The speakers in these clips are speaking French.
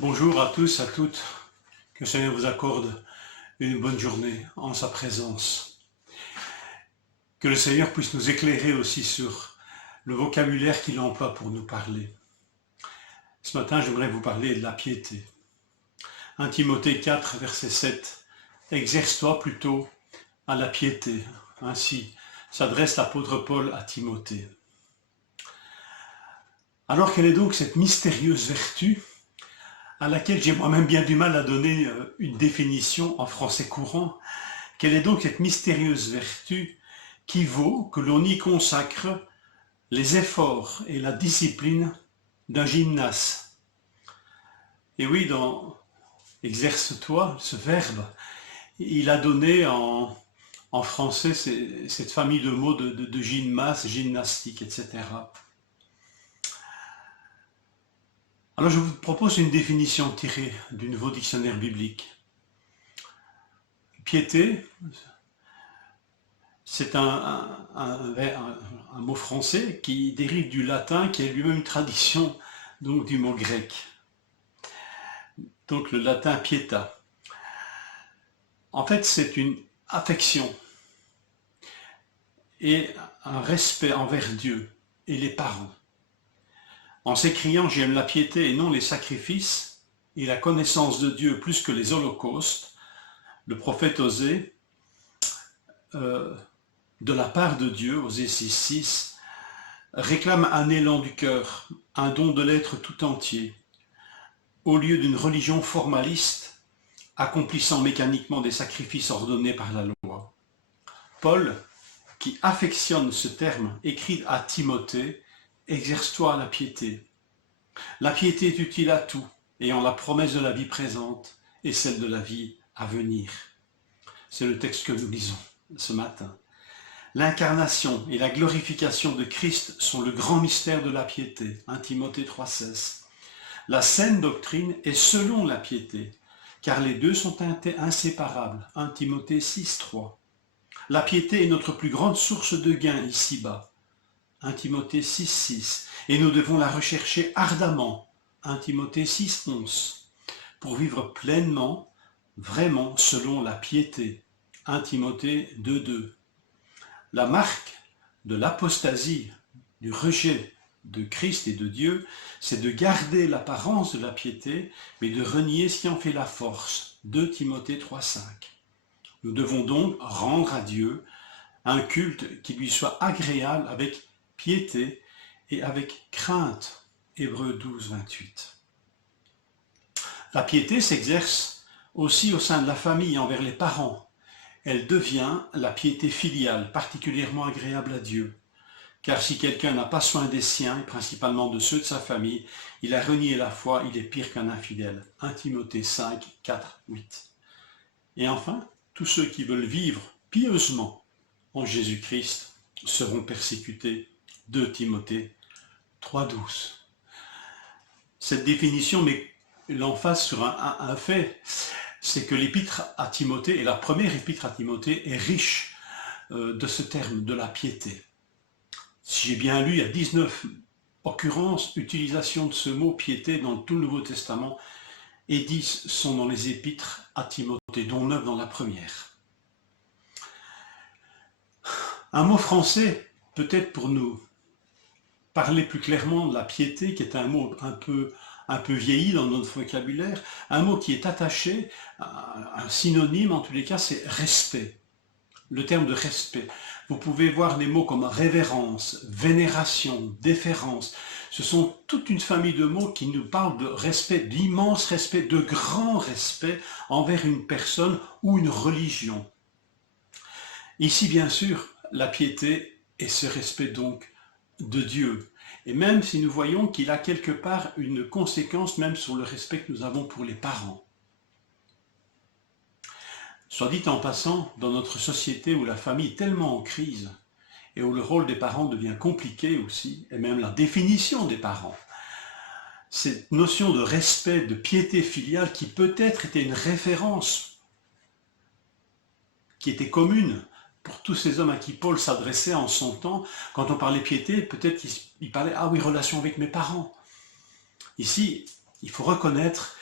Bonjour à tous, à toutes. Que le Seigneur vous accorde une bonne journée en sa présence. Que le Seigneur puisse nous éclairer aussi sur le vocabulaire qu'il emploie pour nous parler. Ce matin, j'aimerais vous parler de la piété. 1 Timothée 4, verset 7. Exerce-toi plutôt à la piété. Ainsi s'adresse l'apôtre Paul à Timothée. Alors quelle est donc cette mystérieuse vertu à laquelle j'ai moi-même bien du mal à donner une définition en français courant? Quelle est donc cette mystérieuse vertu qui vaut que l'on y consacre les efforts et la discipline d'un gymnaste? Et oui, dans exerce-toi, ce verbe, il a donné en français cette famille de mots de gymnase, gymnastique, etc. Alors je vous propose une définition tirée du Nouveau Dictionnaire biblique. Piété, c'est un mot français qui dérive du latin, qui est lui-même une tradition donc, du mot grec. Donc le latin pieta. En fait, c'est une affection et un respect envers Dieu et les parents. En s'écriant « j'aime la piété et non les sacrifices et la connaissance de Dieu plus que les holocaustes », le prophète Osée, de la part de Dieu, Osée 6.6, réclame un élan du cœur, un don de l'être tout entier, au lieu d'une religion formaliste, accomplissant mécaniquement des sacrifices ordonnés par la loi. Paul, qui affectionne ce terme, écrit à Timothée, « Exerce-toi à la piété ». La piété est utile à tout, ayant la promesse de la vie présente et celle de la vie à venir. C'est le texte que nous lisons ce matin. L'incarnation et la glorification de Christ sont le grand mystère de la piété. 1 Timothée 3,16. La saine doctrine est selon la piété, car les deux sont inséparables. 1 Timothée 6,3. La piété est notre plus grande source de gain ici-bas. 1 Timothée 6,6. Et nous devons la rechercher ardemment. 1 Timothée 6,11. Pour vivre pleinement, vraiment selon la piété. 1 Timothée 2,2. La marque de l'apostasie, du rejet de Christ et de Dieu, c'est de garder l'apparence de la piété, mais de renier ce qui en fait la force. 2 Timothée 3,5. Nous devons donc rendre à Dieu un culte qui lui soit agréable avec piété et avec crainte. Hébreux 12, 28. La piété s'exerce aussi au sein de la famille envers les parents. Elle devient la piété filiale, particulièrement agréable à Dieu. Car si quelqu'un n'a pas soin des siens, et principalement de ceux de sa famille, il a renié la foi, il est pire qu'un infidèle. 1 Timothée 5, 4, 8. Et enfin, tous ceux qui veulent vivre pieusement en Jésus-Christ seront persécutés. 2 Timothée 3, 12. Cette définition met l'emphase sur un fait, c'est que l'épître à Timothée, et la première épître à Timothée, est riche de ce terme, de la piété. Si j'ai bien lu, il y a 19 occurrences, utilisation de ce mot piété dans tout le Nouveau Testament, et 10 sont dans les épîtres à Timothée, dont 9 dans la première. Un mot français, peut-être pour nous parler plus clairement de la piété, qui est un mot un peu vieilli dans notre vocabulaire, un mot qui est attaché, un synonyme en tous les cas, c'est respect. Le terme de respect. Vous pouvez voir des mots comme révérence, vénération, déférence. Ce sont toute une famille de mots qui nous parlent de respect, d'immense respect, de grand respect envers une personne ou une religion. Ici, bien sûr, la piété est ce respect donc de Dieu. Et même si nous voyons qu'il a quelque part une conséquence même sur le respect que nous avons pour les parents. Soit dit en passant, dans notre société où la famille est tellement en crise et où le rôle des parents devient compliqué aussi, et même la définition des parents, cette notion de respect, de piété filiale qui peut-être était une référence qui était commune pour tous ces hommes à qui Paul s'adressait en son temps, quand on parlait piété, peut-être qu'il parlait « Ah oui, relation avec mes parents ». Ici, il faut reconnaître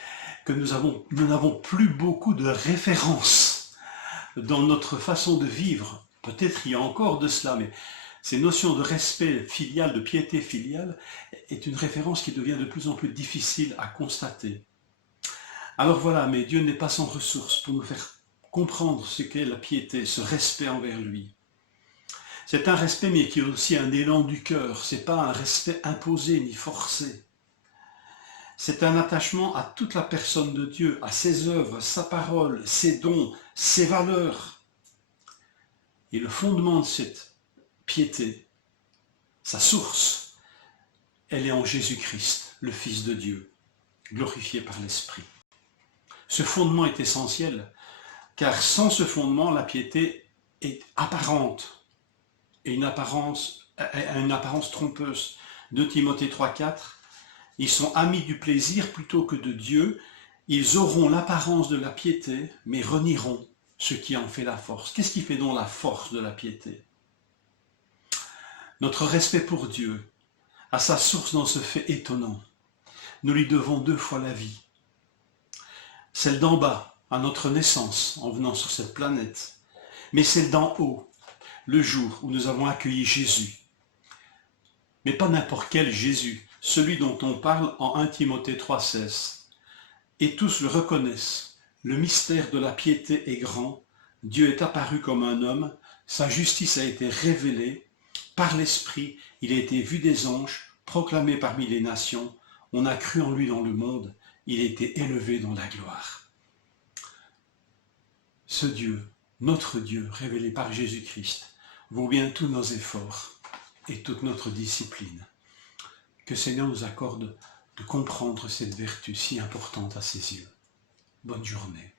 que nous n'avons plus beaucoup de références dans notre façon de vivre. Peut-être il y a encore de cela, mais ces notions de respect filial, de piété filiale, est une référence qui devient de plus en plus difficile à constater. Alors voilà, mais Dieu n'est pas sans ressources pour nous faire comprendre ce qu'est la piété, ce respect envers lui. C'est un respect, mais qui est aussi un élan du cœur. Ce n'est pas un respect imposé ni forcé. C'est un attachement à toute la personne de Dieu, à ses œuvres, sa parole, ses dons, ses valeurs. Et le fondement de cette piété, sa source, elle est en Jésus-Christ, le Fils de Dieu, glorifié par l'Esprit. Ce fondement est essentiel, car sans ce fondement, la piété est apparente, et une apparence trompeuse. 2 Timothée 3,4, ils sont amis du plaisir plutôt que de Dieu, ils auront l'apparence de la piété, mais renieront ce qui en fait la force. Qu'est-ce qui fait donc la force de la piété? Notre respect pour Dieu a sa source dans ce fait étonnant. Nous lui devons 2 fois la vie. Celle d'en bas, à notre naissance, en venant sur cette planète, mais celle d'en haut, le jour où nous avons accueilli Jésus. Mais pas n'importe quel Jésus, celui dont on parle en 1 Timothée 3,16. Et tous le reconnaissent. Le mystère de la piété est grand. Dieu est apparu comme un homme. Sa justice a été révélée. Par l'Esprit, il a été vu des anges, proclamé parmi les nations. On a cru en lui dans le monde. Il a été élevé dans la gloire. Ce Dieu, notre Dieu, révélé par Jésus-Christ, vaut bien tous nos efforts et toute notre discipline. Que Seigneur nous accorde de comprendre cette vertu si importante à ses yeux. Bonne journée.